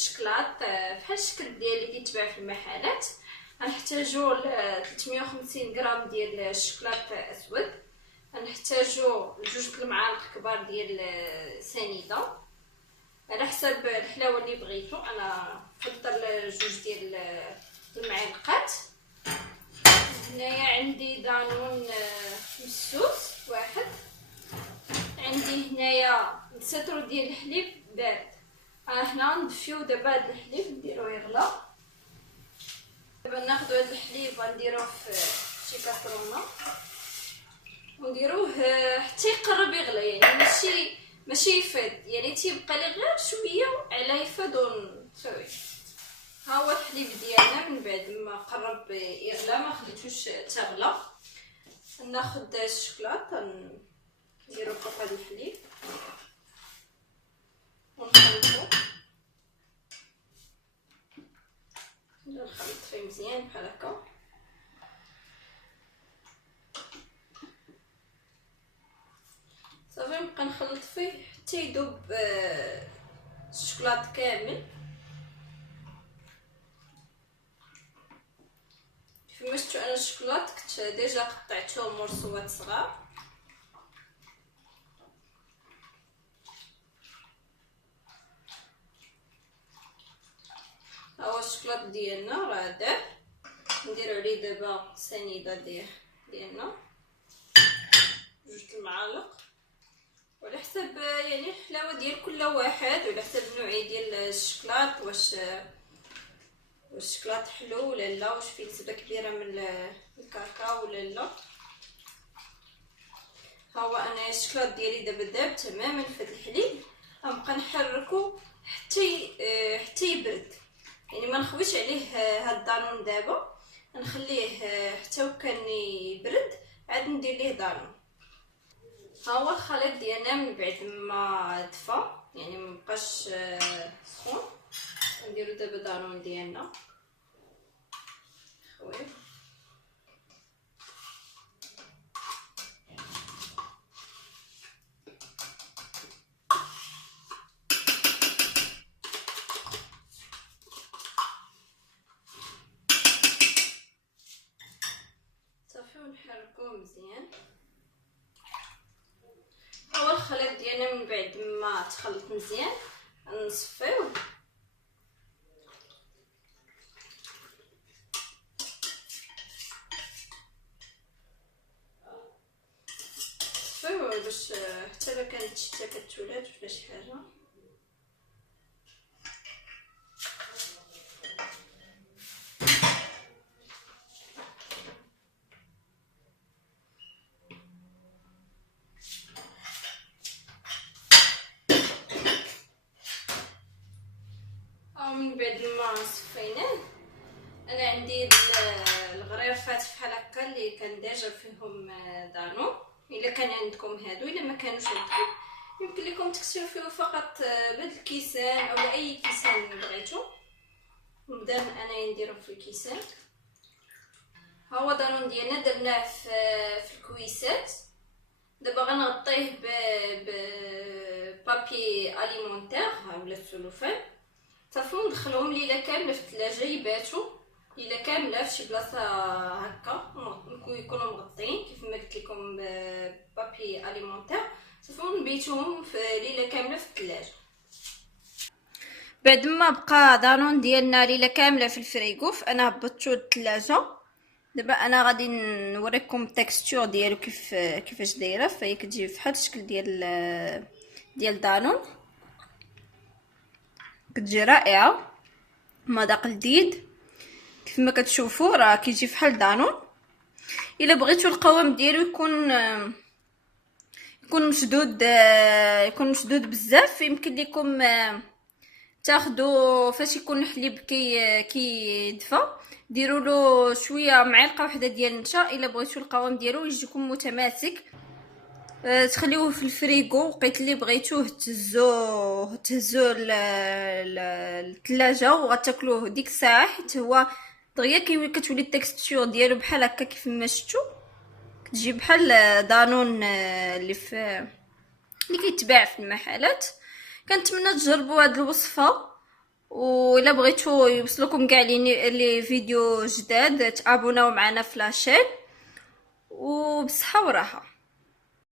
الشكلاط بحال الشكل ديال اللي كيتباع في المحلات. غنحتاجو 350 غرام ديال الشكلاط اسود. غنحتاجو 2 المعالق كبار ديال سنيده على حسب الحلاوه اللي بغيتو. انا نفضل 2 ديال المعالقات. هنايا عندي دانون مسوس واحد. عندي هنايا 6 لتر ديال الحليب بارد. هنا ندفيو دابا هاد الحليب نديروه يغلى. دابا ناخذ هاد الحليب غنديروه في شي كاسرونه ونديروه حتى يقرب يغلى، يعني ماشي يفيض، يعني تيبقى لي غير شويه على يفيض ونصوي. ها هو الحليب ديالنا من بعد ما قرب يغلى، ما خليتوش تغلى. ناخذ الشكلاط نديرو فوق هذا الحليب ونخلطو. نخلط فيه مزيان بحال هكا. صافي نبقى نخلط فيه حتى يذوب الشكلاط كامل. كيفما شفتو انا الشكلاط كنت ديجا قطعته مرصوات صغار. ها هو الشكلاط ديالنا راه داب. نديرو عليه دابا سنيده ديالنا 2 المعالق، وعلى حسب يعني الحلاوه ديال كل واحد وعلى حسب النوعيه ديال الشكلاط، واش الشكلاط حلو ولا لا، واش فيه نسبه كبيره من الكاكاو ولا لا. ها هو انا الشكلاط ديالي دابا داب تماما في هذا الحليب. غنبقى نحركو حتى يبرد، يعني ما نخويش عليه هاد الدانون دابا، نخليه حتى وكان يبرد عاد ندير ليه دانون. ها هو الخليط ديالنا من بعد ما دفى، يعني مبقاش سخون. نديرو دابا دانون ديالنا خويا. صافي ونحركوه مزيان. اول الخليط ديالنا من بعد ما تخلط مزيان نصفيوه. نصفيوه باش حتى الا كانت شتا كتولات ولا شي حاجه. من بعد ما صفيناه انا عندي الغريفات بحال هكا اللي كان ديجا فيهم دانون. الا كان عندكم هادو، الا ما كانوش عندكم يمكن لكم تكسروا فيه فقط بهاد الكيسان او اي كيسان بغيتو. نبدا انا نديرهم في الكيسان. ها هو دانون ديالنا درناه في الكويسات. دابا غنغطيه بابي اليمونتير ولا السلوفان صافي، وندخلهم ليله كامله في الثلاجه يباتوا ليله كامله في شي بلاصه هكا يكونوا مغطين كيف ما قلت لكم بابي اليمونتير. صافي ونبيتوهم في ليله كامله في الثلاجه. بعد ما بقى دانون ديالنا ليله كامله في الفريغو، انا هبطتو للثلاجه. دابا انا غادي نوريكم التكستور ديالو كيفاش دايره. فهي كتجي بحال الشكل ديال دانون، كتجي رائعه، مذاق لذيذ كيف ما كتشوفوا. راه كيجي بحال دانون. الا بغيتو القوام ديالو يكون مشدود بزاف، يمكن لكم تاخذوا فاش يكون الحليب كيدفى ديروا له شويه معلقه واحده ديال النشا. الا بغيتو القوام ديالو يجيكم متماسك تخليوه في الفريغو. وقيت اللي بغيتوه تهزوه للثلاجه وغتاكلوه ديك الساعه، حيت هو دغيا كتولي التكستور ديالو بحال هكا كيف ما شفتو. كتجي بحال دانون اللي كيتباع في المحلات. كنتمنى تجربوا هذه الوصفه وإلا بغيتو يوصلكم كاع لي فيديو جداد تابوناو معنا في لاشين، وبصحه وراحه.